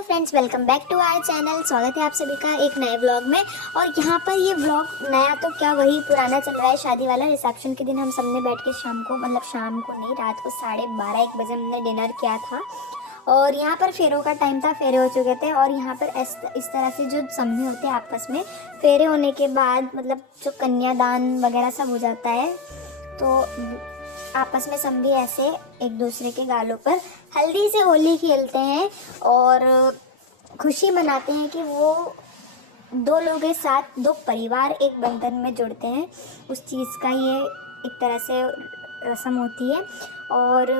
Hello friends, welcome back to our channel. स्वागत है आप सभी का एक नए व्लॉग में। और यहाँ पर ये व्लॉग नया तो क्या, वही पुराना चल रहा है, शादी वाला। रिसेप्शन के दिन हम सब ने बैठ के शाम को नहीं, रात को 12:30-1 बजे हमने डिनर किया था। और यहाँ पर फेरों का टाइम था, फेरे हो चुके थे। और यहाँ पर इस तरह से जो समूह होते हैं आपस में, फेरे होने के बाद मतलब जो कन्यादान वगैरह सब हो जाता है, तो आपस में सब भी ऐसे एक दूसरे के गालों पर हल्दी से होली खेलते हैं और खुशी मनाते हैं कि वो दो लोग के साथ दो परिवार एक बंधन में जुड़ते हैं। उस चीज़ का ये एक तरह से रस्म होती है। और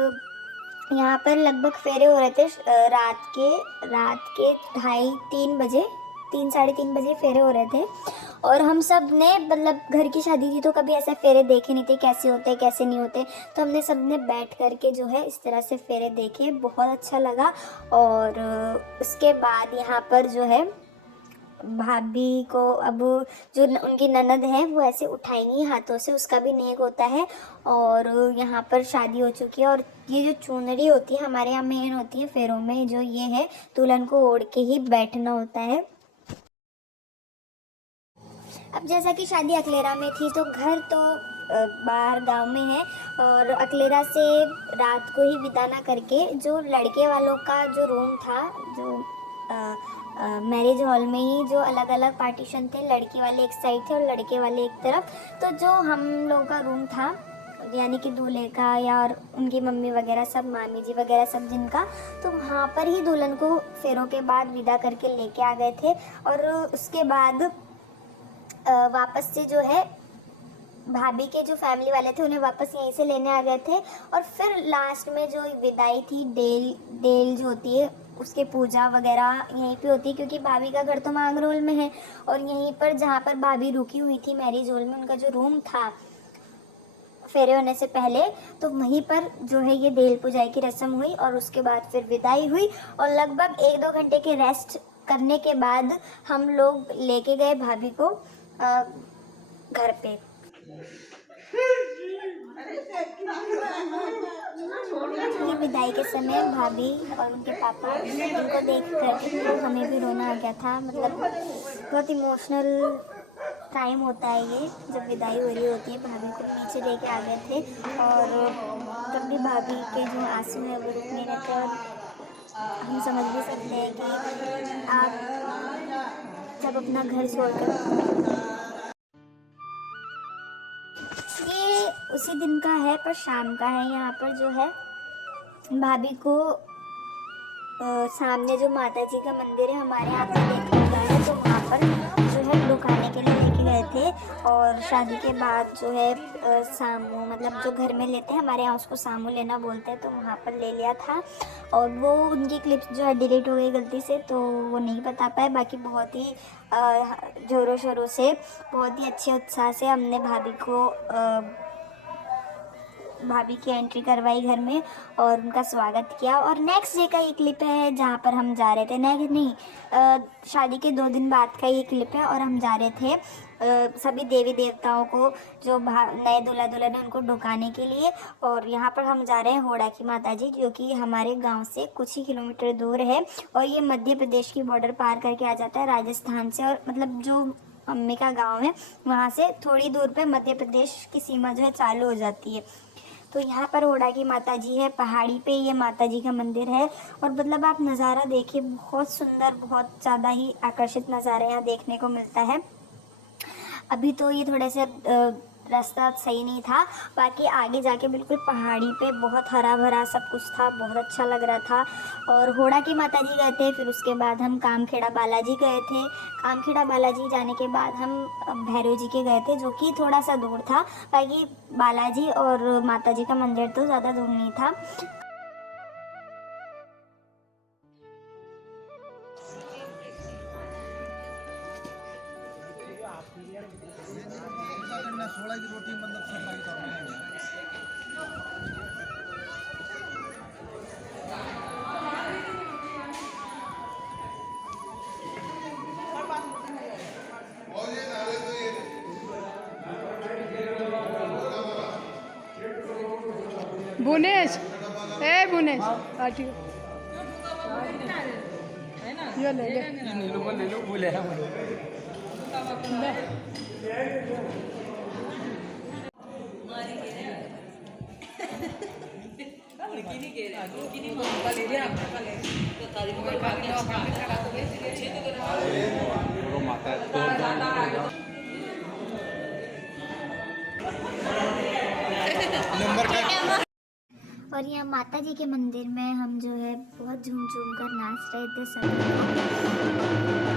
यहाँ पर लगभग फेरे हो रहे थे रात के 2:30-3 बजे, 3-3:30 बजे फेरे हो रहे थे। और हम सब ने मतलब घर की शादी थी तो कभी ऐसे फेरे देखे नहीं थे, कैसे होते कैसे नहीं होते। तो हमने सब ने बैठ कर के जो है इस तरह से फेरे देखे, बहुत अच्छा लगा। और उसके बाद यहाँ पर जो है भाभी को अब जो उनकी ननद है वो ऐसे उठाएंगी हाथों से, उसका भी नेक होता है। और यहाँ पर शादी हो चुकी है। और ये जो चुनरी होती है हमारे यहाँ मेन होती है फेरों में, जो ये है दुल्हन को ओढ़ के ही बैठना होता है। अब जैसा कि शादी अकलेरा में थी तो घर तो बाहर गांव में है। और अकलेरा से रात को ही विदा ना करके जो लड़के वालों का जो रूम था, जो मैरिज हॉल में ही जो अलग अलग पार्टीशन थे, लड़की वाले एक साइड थे और लड़के वाले एक तरफ। तो जो हम लोगों का रूम था, यानी कि दूल्हे का या और उनकी मम्मी वगैरह सब, मामी जी वगैरह सब जिनका, तो वहाँ पर ही दुल्हन को फेरों के बाद विदा करके लेके आ गए थे। और उसके बाद वापस से जो है भाभी के जो फैमिली वाले थे उन्हें वापस यहीं से लेने आ गए थे। और फिर लास्ट में जो विदाई थी, डेल जो होती है उसके पूजा वगैरह यहीं पे होती है, क्योंकि भाभी का घर तो मांगरोल में है। और यहीं पर जहाँ पर भाभी रुकी हुई थी मैरिज हॉल में, उनका जो रूम था फेरे होने से पहले, तो वहीं पर जो है ये देल पूजाई की रस्म हुई। और उसके बाद फिर विदाई हुई। और लगभग 1-2 घंटे के रेस्ट करने के बाद हम लोग लेके गए भाभी को घर पे। ये विदाई के समय भाभी और उनके पापा, इनको देख कर तो हमें भी रोना आ गया था। मतलब बहुत इमोशनल टाइम होता है ये, जब विदाई हो रही होती है। भाभी को नीचे लेके आ गए थे और तब भी भाभी के जो आंसू है वो रुक नहीं रहते। और हम समझ भी सकते हैं कि आप जब अपना घर छोड़कर, ये उसी दिन का है पर शाम का है। यहाँ पर जो है भाभी को सामने जो माता जी का मंदिर है हमारे यहाँ से देखने का है, तो वहाँ पर जो है दुकाने के लिए लेके गए थे। और शादी के बाद जो है सामू, मतलब जो घर में लेते हैं हमारे यहाँ उसको सामू लेना बोलते हैं, तो वहाँ पर ले लिया था। और वो उनकी क्लिप्स जो है डिलीट हो गई गलती से, तो वो नहीं बता पाए। बाकी बहुत ही जोरों शोरों से, बहुत ही अच्छे उत्साह से हमने भाभी की एंट्री करवाई घर में और उनका स्वागत किया। और नेक्स्ट डे का ये क्लिप है जहाँ पर हम जा रहे थे, शादी के 2 दिन बाद का ये क्लिप है। और हम जा रहे थे सभी देवी देवताओं को, जो नए दूल्हा दुल्हन है उनको ढुकाने के लिए। और यहाँ पर हम जा रहे हैं होड़ा की माता जी, जो कि हमारे गांव से कुछ ही किलोमीटर दूर है। और ये मध्य प्रदेश की बॉर्डर पार करके आ जाता है राजस्थान से। और मतलब जो मम्मी का गांव है वहाँ से थोड़ी दूर पे मध्य प्रदेश की सीमा जो है चालू हो जाती है। तो यहाँ पर होड़ा की माता जी है, पहाड़ी पे ये माता जी का मंदिर है। और मतलब आप नज़ारा देखिए, बहुत सुंदर, बहुत ज़्यादा ही आकर्षित नज़ारा यहाँ देखने को मिलता है। अभी तो ये थोड़े से रास्ता सही नहीं था, बाकी आगे जाके बिल्कुल पहाड़ी पे बहुत हरा भरा सब कुछ था, बहुत अच्छा लग रहा था। और होड़ा की माता जी गए थे, फिर उसके बाद हम कामखेड़ा बालाजी गए थे। कामखेड़ा बालाजी जाने के बाद हम भैरव जी के गए थे, जो कि थोड़ा सा दूर था। बाकी बालाजी और माता जी का मंदिर तो ज़्यादा दूर नहीं था। भुवनेश, ए भुवनेश, ठीक ये ले ले ले लो वो ले रहा ले। और यहाँ माता जी के मंदिर में हम जो है बहुत झूम झूम कर नाच रहे थे सभी लोग।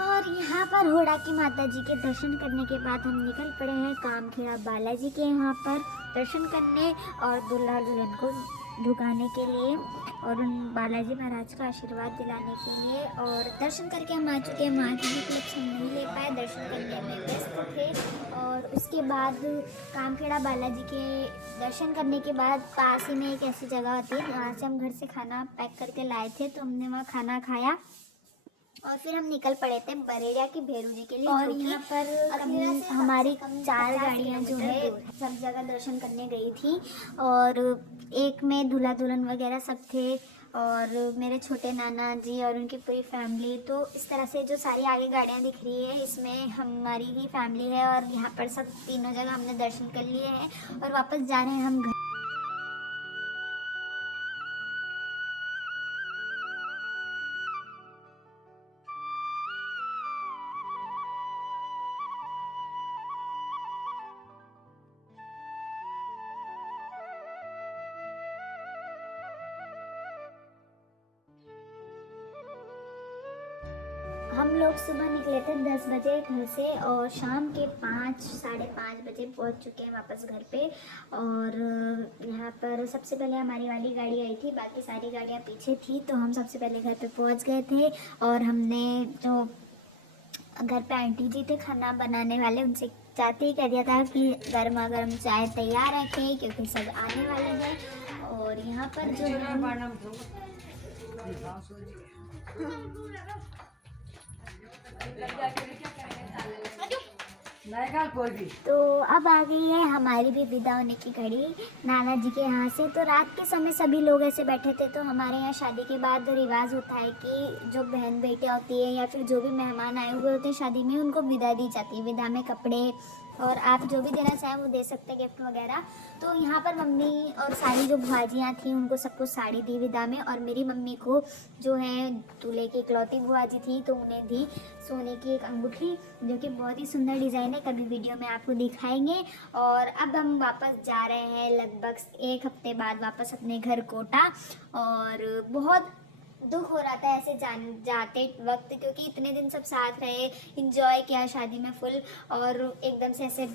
और यहाँ पर होड़ा की माता जी के दर्शन करने के बाद हम निकल पड़े हैं कामखेड़ा बालाजी के यहाँ पर दर्शन करने और दूल्हा दुल्हन को ढुकाने के लिए और उन बालाजी महाराज का आशीर्वाद दिलाने के लिए। और दर्शन करके हम आ चुके हैं, वहाँ की क्लिप्स हम नहीं ले पाए, दर्शन करने में व्यस्त थे। और उसके बाद कामखेड़ा बालाजी के दर्शन करने के बाद पास ही में एक ऐसी जगह होती है, वहाँ से हम घर से खाना पैक करके लाए थे, तो हमने वहाँ खाना खाया और फिर हम निकल पड़े थे बरेड़िया के भैरू जी के लिए। और यहाँ पर हमारी 4 गाड़ियाँ जो है सब जगह दर्शन करने गई थी और एक में दूल्हा दुल्हन वगैरह सब थे और मेरे छोटे नाना जी और उनकी पूरी फैमिली। तो इस तरह से जो सारी आगे गाड़ियाँ दिख रही है इसमें हमारी ही फैमिली है और यहाँ पर सब तीनों जगह हमने दर्शन कर लिए हैं और वापस जा रहे हैं हम घर। हम लोग सुबह निकले थे 10 बजे घर से और शाम के 5 साढ़े 5 बजे पहुंच चुके हैं वापस घर पे। और यहाँ पर सबसे पहले हमारी वाली गाड़ी आई थी, बाकी सारी गाड़ियाँ पीछे थी, तो हम सबसे पहले घर पे पहुंच गए थे। और हमने जो घर पे आंटी जी थे खाना बनाने वाले, उनसे जाते ही कह दिया था कि गर्मा गर्म चाय तैयार रखें क्योंकि सब आने वाले हैं। और यहाँ पर जो तो अब आ गई है हमारी भी विदा होने की घड़ी नाना जी के यहाँ से। तो रात के समय सभी लोग ऐसे बैठे थे, तो हमारे यहाँ शादी के बाद रिवाज होता है कि जो बहन बेटियाँ होती है या फिर जो भी मेहमान आए हुए होते हैं शादी में, उनको विदा दी जाती है। विदा में कपड़े और आप जो भी देना चाहें वो दे सकते हैं, गिफ्ट वगैरह। तो यहाँ पर मम्मी और सारी जो बुआजियाँ थी उनको सबको साड़ी दी विदा में, और मेरी मम्मी को जो है दूल्हे की इकलौती बुआजी थी तो उन्हें दी सोने की एक अंगूठी जो कि बहुत ही सुंदर डिज़ाइन है, कभी वीडियो में आपको दिखाएंगे। और अब हम वापस जा रहे हैं लगभग 1 हफ्ते बाद वापस अपने घर कोटा। और बहुत दुख हो रहा था ऐसे जाते वक्त, क्योंकि इतने दिन सब साथ रहे, इंजॉय किया शादी में फुल, और एकदम से ऐसे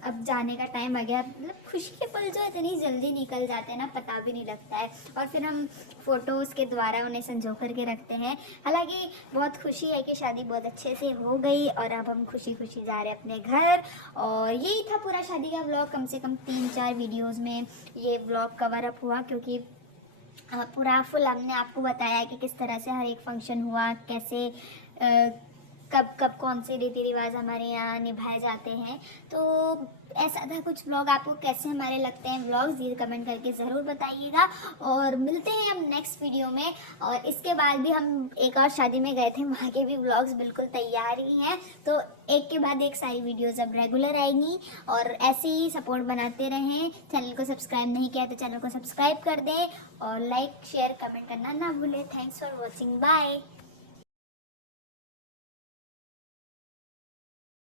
अब जाने का टाइम आ गया। मतलब खुशी के पल जो इतनी जल्दी निकल जाते हैं ना, पता भी नहीं लगता है। और फिर हम फ़ोटोज़ के द्वारा उन्हें संजो करके रखते हैं। हालांकि बहुत खुशी है कि शादी बहुत अच्छे से हो गई और अब हम खुशी खुशी जा रहे हैं अपने घर। और यही था पूरा शादी का व्लॉग। कम से कम 3-4 वीडियोज़ में ये व्लॉग कवर अप हुआ, क्योंकि पूरा फुल हमने आपको बताया कि किस तरह से हर एक फंक्शन हुआ, कैसे कब कब कौन से रीति रिवाज हमारे यहाँ निभाए जाते हैं। तो ऐसा था कुछ व्लॉग। आपको कैसे हमारे लगते हैं व्लॉग्स, ये कमेंट करके ज़रूर बताइएगा। और मिलते हैं हम नेक्स्ट वीडियो में। और इसके बाद भी हम एक और शादी में गए थे, वहाँ के भी व्लॉग्स बिल्कुल तैयार ही हैं। तो एक के बाद एक सारी वीडियोज़ अब रेगुलर आएंगी और ऐसे ही सपोर्ट बनाते रहें। चैनल को सब्सक्राइब नहीं किया तो चैनल को सब्सक्राइब कर दें और लाइक शेयर कमेंट करना ना भूलें। Thanks for watching, bye.